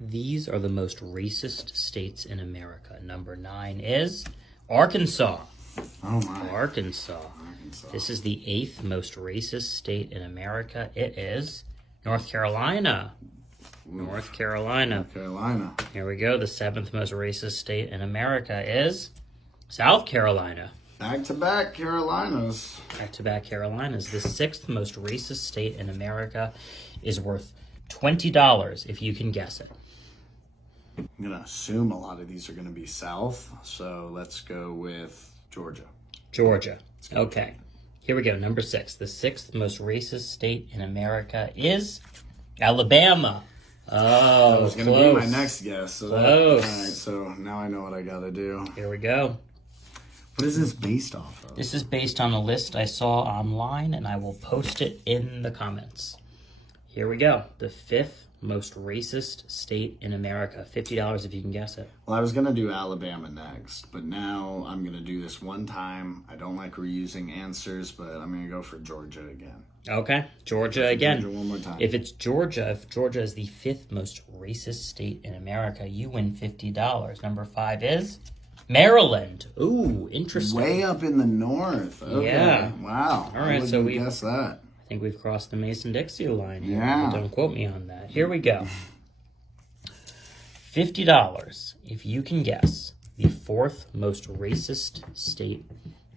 These are the most racist states in America. Number 9 is Arkansas. Oh my. Arkansas. This is the 8th most racist state in America. It is North Carolina. North Carolina. North Carolina. Here we go. The 7th most racist state in America is South Carolina. Back-to-back Carolinas. Back-to-back Carolinas. The 6th most racist state in America is worth $20 if you can guess it. I'm going to assume a lot of these are going to be South, so let's go with Georgia. Georgia. Okay. Here we go. Number 6. The 6th most racist state in America is Alabama. Oh, that was going to be my next guess. So Close. All right, so now I know what I got to do. Here we go. What is this based off of? This is based on a list I saw online, and I will post it in the comments. Here we go. The 5th most racist state in America. $50 if you can guess it. Well, I was going to do Alabama next, but now I'm going to do this one time. I don't like reusing answers, but I'm going to go for Georgia again. Okay. Georgia again. Georgia one more time. If Georgia is the 5th most racist state in America, you win $50. Number 5 is Maryland. Ooh, interesting. Way up in the north. Okay. Yeah. Wow. All right, so we guess that. I think we've crossed the Mason-Dixie line here. Yeah. Don't quote me on that. Here we go. $50 if you can guess the 4th most racist state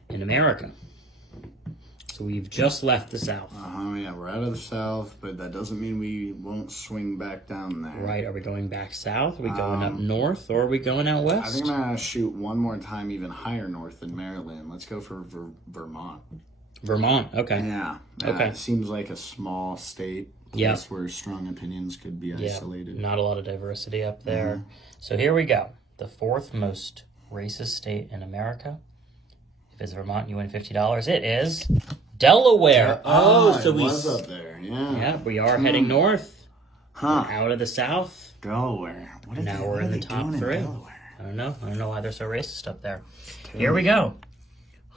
in America. So we've just left the South. Yeah, we're out of the South, but that doesn't mean we won't swing back down there. Right, are we going back south? Are we going up north? Or are we going out west? I think I'm going to shoot one more time even higher north than Maryland. Let's go for Vermont. Vermont, okay. Yeah. Okay. It seems like a small state. Yeah. Place where strong opinions could be isolated. Not a lot of diversity up there. So here we go. The 4th most racist state in America. If it's Vermont, you win $50. It is Delaware. So we was up there. Yeah. Yeah, we are heading north. Huh. We're out of the South. Delaware. Now we're in the top 3. I don't know why they're so racist up there. Here we go.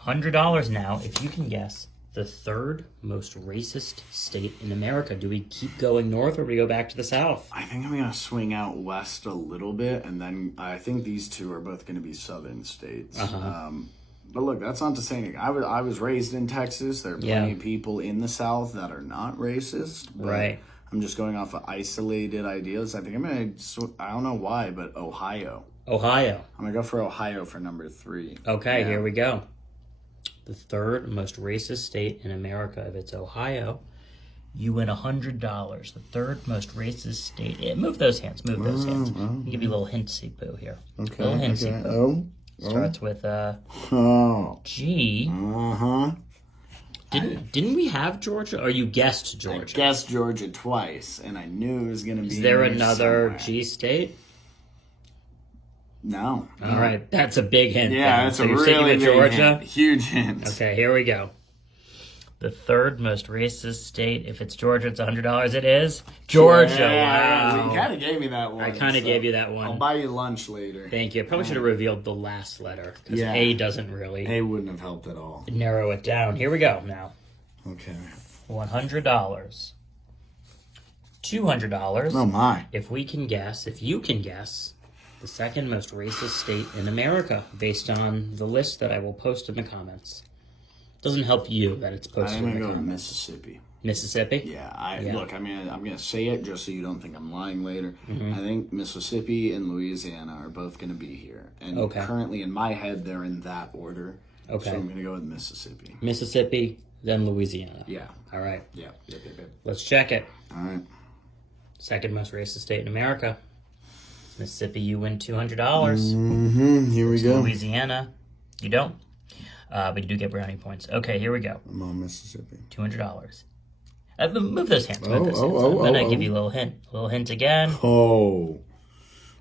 $100 now if you can guess the 3rd most racist state in America. Do we keep going north or do we go back to the South? I think I'm going to swing out west a little bit, and then I think these two are both going to be southern states. But look, that's not to say anything. I was raised in Texas. There are plenty of people in the South that are not racist. Right. I'm just going off of isolated ideas. I think I'm going to, I don't know why, but Ohio. Ohio. I'm going to go for Ohio for number 3. Okay, Here we go. The 3rd most racist state in America, if it's Ohio, you win $100. The 3rd most racist state. Move those hands. Move those hands. I'll give you a little hintsy poo here. Okay. Little hintsy poo. Starts with G. Didn't we have Georgia? Or you guessed Georgia? I guessed Georgia twice, and I knew it was going to be. Is there another somewhere. G state? No. All right, that's a big hint. Yeah, that's a really big hint. Huge hint. Okay, here we go. The 3rd most racist state. If it's Georgia, it's $100. It is Georgia. Yeah, Wow. you kind of gave me that one. I kind of gave you that one. I'll buy you lunch later. Thank you. I probably should have revealed the last letter because A doesn't really A wouldn't have helped at all. narrow it down. Here we go now. Okay. $100. $200. Oh my. If you can guess, the 2nd most racist state in America based on the list that I will post in the comments. Doesn't help you that it's posted in I'm the going to go comments. with Mississippi. Mississippi? Yeah, look, I'm gonna say it just so you don't think I'm lying later. I think Mississippi and Louisiana are both gonna be here, and currently in my head they're in that order. Okay. So I'm gonna go with Mississippi. Mississippi, then Louisiana. Yeah. All right. Yeah. Let's check it. All right. 2nd most racist state in America. Mississippi, you win $200. Here we go. Louisiana, you don't. But you do get brownie points. Okay, here we go. I'm on Mississippi. $200. Move those hands. I'm gonna give you a little hint again. Oh.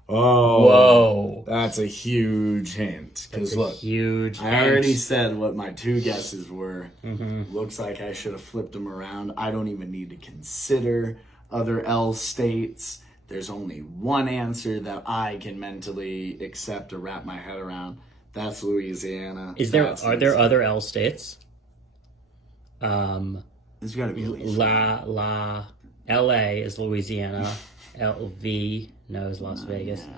Whoa. That's a huge hint. Because look, huge hint. I already said what my 2 guesses were. Looks like I should have flipped them around. I don't even need to consider other L states. There's only one answer that I can mentally accept or wrap my head around. That's Louisiana. Are there other L states? There's got to be at least LA is Louisiana. LV No, it was Las Vegas. Yeah,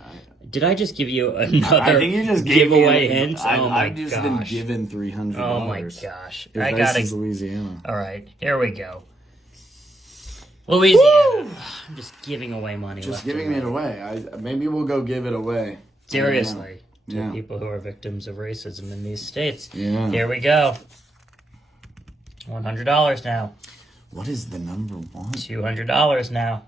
Did I just give you another I think you just gave giveaway me hint? Oh my I've just gosh. been given $300. Oh my gosh. If I this gotta. is Louisiana. All right, here we go. Louisiana. I'm just giving away money. Just left giving and it right. away. Maybe we'll go give it away. Seriously. To Yeah. people who are victims of racism in these states. Yeah. Here we go. $100 now. What is the number one? $200 now.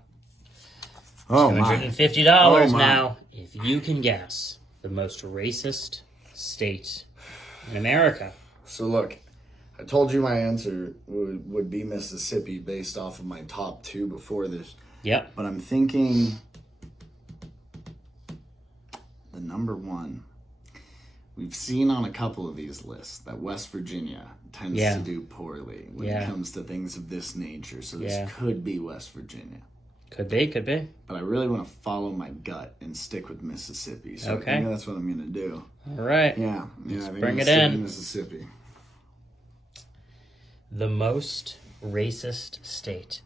Oh my. $250 Oh, my. now. If you can guess the most racist state in America. So look, I told you my answer would be Mississippi based off of my top two before this. Yep. But I'm thinking the number one. We've seen on a couple of these lists that West Virginia tends to do poorly when it comes to things of this nature. So this could be West Virginia. Could be, could be. But I really want to follow my gut and stick with Mississippi. So I think that's what I'm going to do. All right. Yeah. I think bring I'm it sticking in. with Mississippi. The most racist state.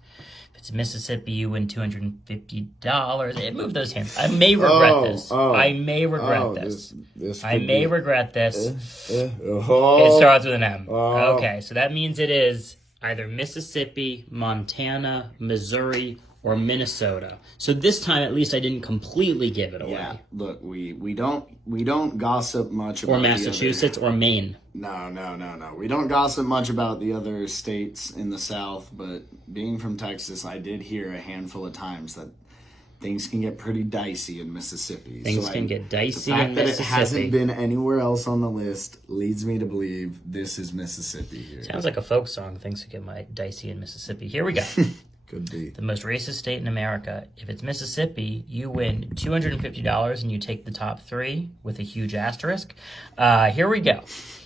If it's Mississippi, you win $250. Move those hands. I may regret this. I may regret this. I may regret this. It starts with an M. Okay, so that means it is either Mississippi, Montana, Missouri, or Minnesota. So this time, at least, I didn't completely give it away. Yeah, look, we don't gossip much about Or Massachusetts or Maine. No. We don't gossip much about the other states in the South, but being from Texas, I did hear a handful of times that things can get pretty dicey in Mississippi. Things can get dicey in in Mississippi. The fact that Mississippi. it hasn't been anywhere else on the list leads me to believe this is Mississippi here. Sounds like a folk song. Things could get dicey in Mississippi. Here we go. Could be. The most racist state in America. If it's Mississippi, you win $250 and you take the top three with a huge asterisk. Here we go.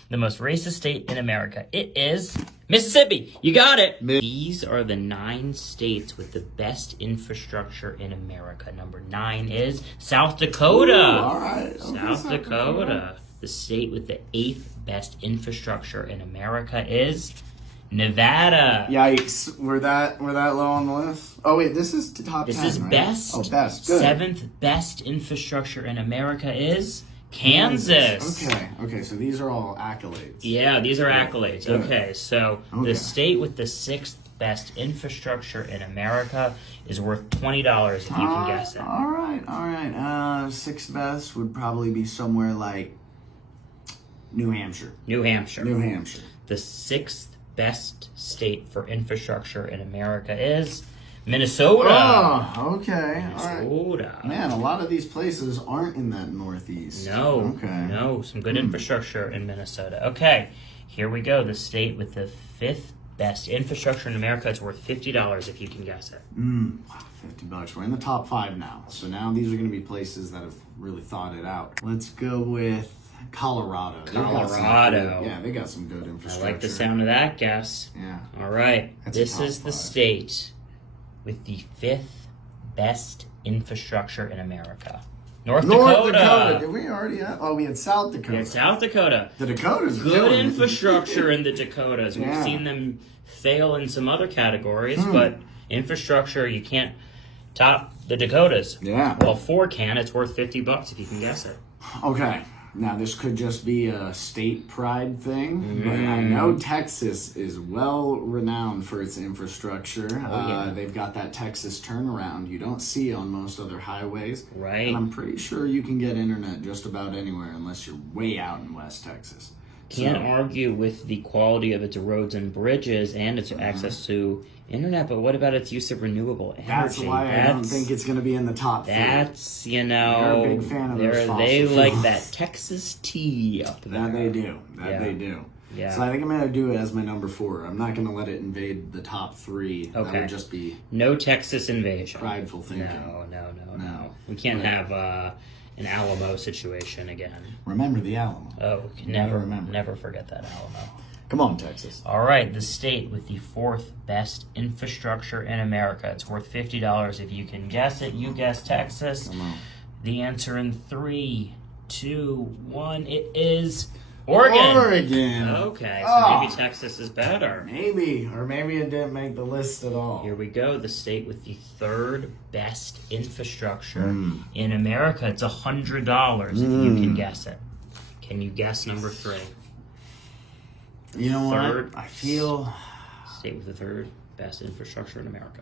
The most racist state in America. It is Mississippi. You got it. These are the 9 states with the best infrastructure in America. Number 9 is South Dakota. Ooh, all right. Okay, South Dakota. The state with the 8th best infrastructure in America is Nevada. Yikes! We're that low on the list. Oh wait, this is top 10. This is right? best. Oh, best. Good. 7th best infrastructure in America is Kansas. Okay. So these are all accolades. Yeah, these are accolades. Good. Okay, so the state with the 6th best infrastructure in America is worth $20 if you can guess it. All right. 6th best would probably be somewhere like New Hampshire. New Hampshire. The 6th best state for infrastructure in America is Minnesota. Oh, okay. Minnesota. All right. Man, a lot of these places aren't in that northeast. No. Okay. No, some good infrastructure in Minnesota. Okay, here we go. The state with the 5th best infrastructure in America. It's worth $50 if you can guess it. $50. We're in the top 5 now. So now these are going to be places that have really thought it out. Let's go with Colorado. They got some good I infrastructure. like the sound of that guess. Yeah. All right. That's This a top is the 5. state with the 5th best infrastructure in America. North Dakota. Did we already have? Oh, we had South Dakota. Yeah, South Dakota. The Dakotas. Good infrastructure in the Dakotas. We've Yeah. seen them fail in some other categories, but infrastructure, you can't top the Dakotas. Yeah. Well, 4 can. It's worth $50 if you can guess it. Okay. Now, this could just be a state pride thing, but I know Texas is well renowned for its infrastructure. They've got that Texas turnaround you don't see on most other highways. Right. And I'm pretty sure you can get internet just about anywhere unless you're way out in West Texas. Can't argue with the quality of its roads and bridges and its access to internet, but what about its use of renewable energy? That's why I don't think it's going to be in the top 3. That's, They're a big fan of those fossil they fuels. like that Texas tea up there. That they do. They do. Yeah. So I think I'm going to do it as my number 4. I'm not going to let it invade the top 3. Okay. That would just be No Texas invasion. prideful thinking. No. We can't have an Alamo situation again. Remember the Alamo. Oh, never forget that Alamo. Come on, Texas. All right, the state with the 4th best infrastructure in America. It's worth $50 if you can guess it. You guess Texas. Come on. The answer in 3, 2, 1. It is Oregon. Oregon. Okay, so maybe Texas is better. Maybe. Or maybe it didn't make the list at all. Here we go. The state with the third best infrastructure in America. It's $100 if you can guess it. Can you guess number 3? You know Third what? I feel... State with the third best infrastructure in America.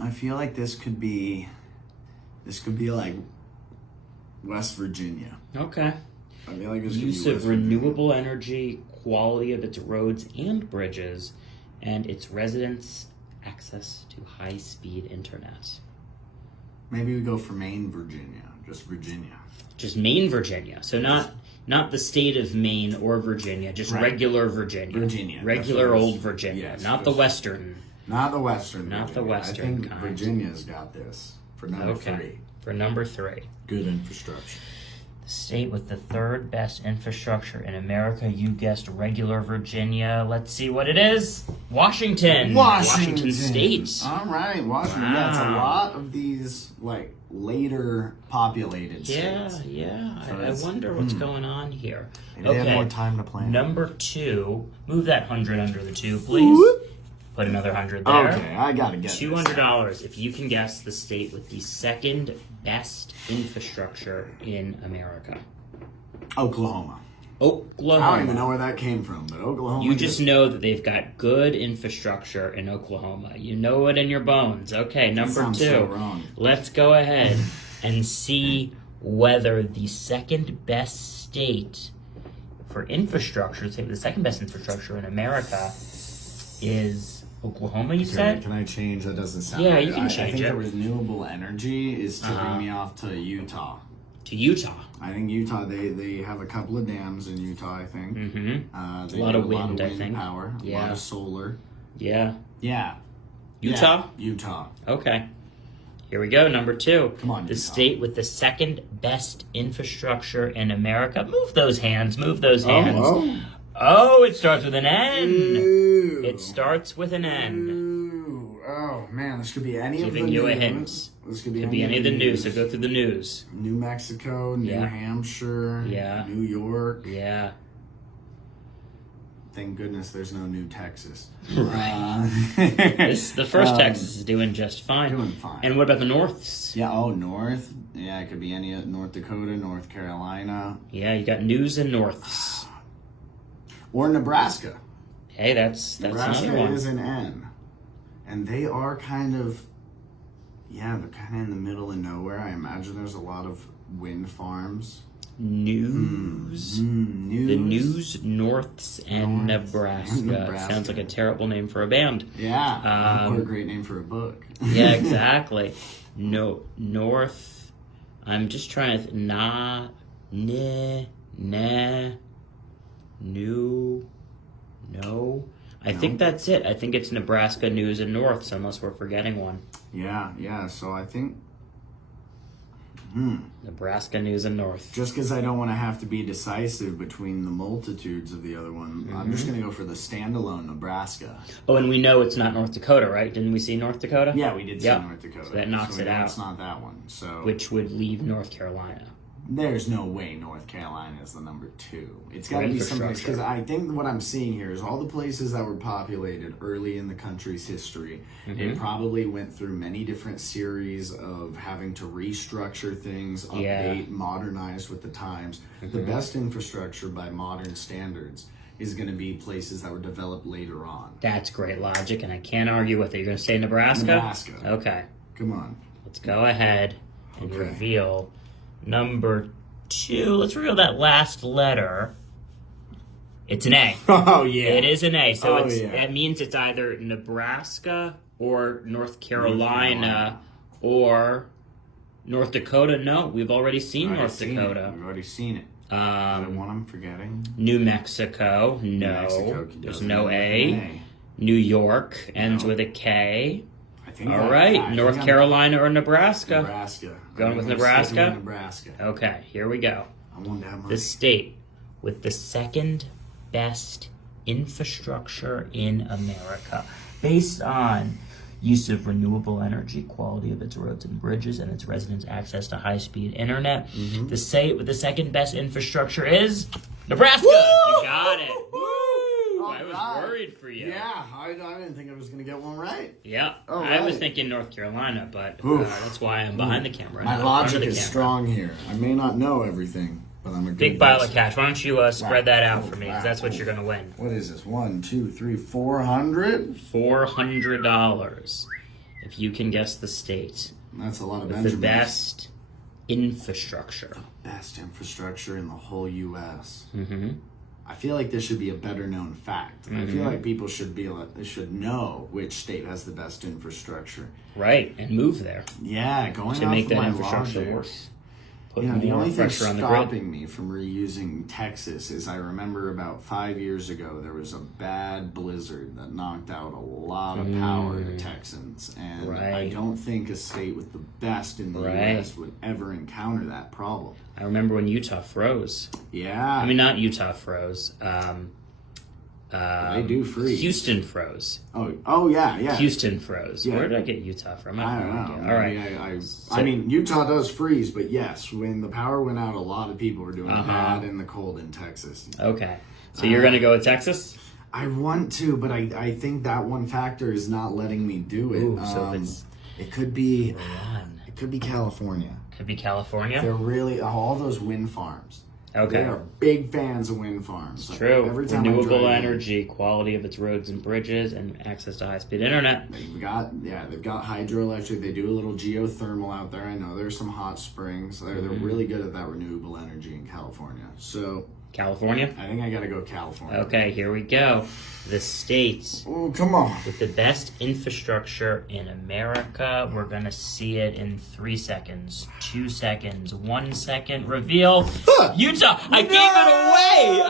I feel like this could be like West Virginia. Okay. I feel like this could Use be of West Virginia. renewable energy, quality of its roads and bridges, and its residents' access to high-speed internet. Maybe we go for Maine, Virginia. Just Virginia. Just Maine, Virginia. So not the state of Maine or Virginia, just Right. regular Virginia. Virginia. Regular That's what it old is. Virginia, Yes, not the just- Western. Not the Western. Not the Virginia. Western I think kind. Virginia's got this for number Okay. 3. For number 3. Good infrastructure. The state with the third best infrastructure in America. You guessed regular Virginia. Let's see what it is. Washington. Washington State. All right, Washington. Yeah, it's a Wow. lot of these like later populated Yeah, states. yeah. So I it's- wonder what's going on here. Maybe they had more time to plan. Number 2. Move that 100 under the 2, please. Whoop. Put another 100 there. Okay, I gotta get this. $200 if you can guess the state with the second best infrastructure in America. Oklahoma. Oklahoma. I don't even know where that came from, but Oklahoma. You just know that they've got good infrastructure in Oklahoma. You know it in your bones. Okay, number sounds 2. so wrong. Let's go ahead and see whether the second best state for infrastructure, say the second best infrastructure in America, is Oklahoma, you said? Can I change? That doesn't sound Yeah, right. you can I change think it. the renewable energy is tipping Uh-huh. me off to Utah. To Utah. I think Utah, they have a couple of dams in Utah, I think. Mm-hmm. They A lot do of wind, I think. power, a Yeah. lot of solar. Yeah. Yeah. Utah? Yeah, Utah. Okay. Here we go, number 2. Come on, The Utah. state with the second best infrastructure in America. Move those hands. Move those hands. Oh, it starts with an N. Ooh. It starts with an N. Ooh. Oh, man, this could be any of the Giving you a news. hint. This could be Could be any of the news, so go through the news. New Mexico, New Yeah. Hampshire, Yeah. New York. Yeah. Thank goodness there's no New Texas. The first Texas is doing just fine. Doing fine. And what about the Norths? Yeah, North. Yeah, it could be any of North Dakota, North Carolina, Yeah, you got News and Norths. or Nebraska. Hey, that's Nebraska another one. is an N. And they are kind of, they're kind of in the middle of nowhere. I imagine there's a lot of wind farms. News. News. The News, Norths, and Norths Nebraska. and Nebraska. Sounds like a terrible name for a band. Yeah. What a great name for a book. Yeah, exactly. No, North. I'm just trying to. New. No. I think that's it. I think it's Nebraska, News, and Norths, unless we're forgetting one. Yeah. So I think Nebraska, News, and North. just because I don't want to have to be decisive between the multitudes of the other one, I'm just going to go for the standalone Nebraska. Oh, and we know it's not North Dakota, right? Didn't we see North Dakota? Yeah, we did see Yeah. North Dakota. So that knocks we it know out. It's not that one. So Which would leave North Carolina. there's no way North Carolina is the number 2. It's got to For be someplace, infrastructure. because I think what I'm seeing here is all the places that were populated early in the country's history. It probably went through many different series of having to restructure things, update, modernize with the times. The best infrastructure by modern standards is going to be places that were developed later on. That's great logic, and I can't argue with it. You're going to say Nebraska? Nebraska. Okay. Come on. Let's go ahead and Okay. reveal number 2. Let's reveal that last letter. It's an A. Oh, yeah. It is an A. So Oh, yeah. that means it's either Nebraska or North Carolina or North Dakota. No, we've already seen Already North seen Dakota. it. We've already seen it. Is there one I'm forgetting? New Mexico. New No. Mexico There's doesn't no end with A. an New York ends No. with a K. I think All that- right. I think North I'm- Carolina or Nebraska. Nebraska. Going with I'm sticking Nebraska? with Nebraska. Okay, here we go. I won't have The mine. state with the second best infrastructure in America, based on use of renewable energy, quality of its roads and bridges, and its residents' access to high-speed internet. The state with the second best infrastructure is Nebraska. Woo! You got it. Woo! I was right. worried for you. Yeah, I didn't think I was going to get one right. Yeah, All I was right. thinking North Carolina, but Oof. that's why I'm behind the camera. My not in front of logic the is camera. strong here. I may not know everything, but I'm a good Big pile guesser. of cash. Why don't you spread that out for me? Wow. Because that's what you're going to win. What is this? 1, 2, 3, 400? $400 if you can guess the state That's a lot of with Benjamins. the best infrastructure. Best infrastructure in the whole U.S. Mm-hmm. I feel like this should be a better known fact. I feel like people should know which state has the best infrastructure. Right, and move there Yeah, going to off make of that my infrastructure logic. work. Put You know, the more only thing pressure on the grid. stopping me from reusing Texas is I remember about 5 years ago there was a bad blizzard that knocked out a lot of power to Texans, and I Right. don't think a state with the best in the Right. U.S. would ever encounter that problem. I remember when Utah froze. Yeah, I mean, not Utah froze. they do freeze. Houston froze. Oh yeah. Houston froze. Yeah. Where did I get Utah from? I have don't no know. idea. All right. Maybe I mean, Utah does freeze, but yes, when the power went out, a lot of people were doing bad in the cold in Texas. Okay. So you're going to go with Texas? I want to, but I think that one factor is not letting me do it. Ooh, so if it's it could be one, California. could be California. They're really all those wind farms. Okay. They are big fans of wind farms. Like, True. every time I Renewable drive in, energy, quality of its roads and bridges, and access to high-speed internet. they've got hydroelectric. They do a little geothermal out there. I know there's some hot springs. They're really good at that renewable energy in California. So California? I think I got to go California. Okay, here we go. The state Oh, come on. with the best infrastructure in America. We're going to see it in 3 seconds, 2 seconds, 1 second. Reveal. Utah! I gave it away!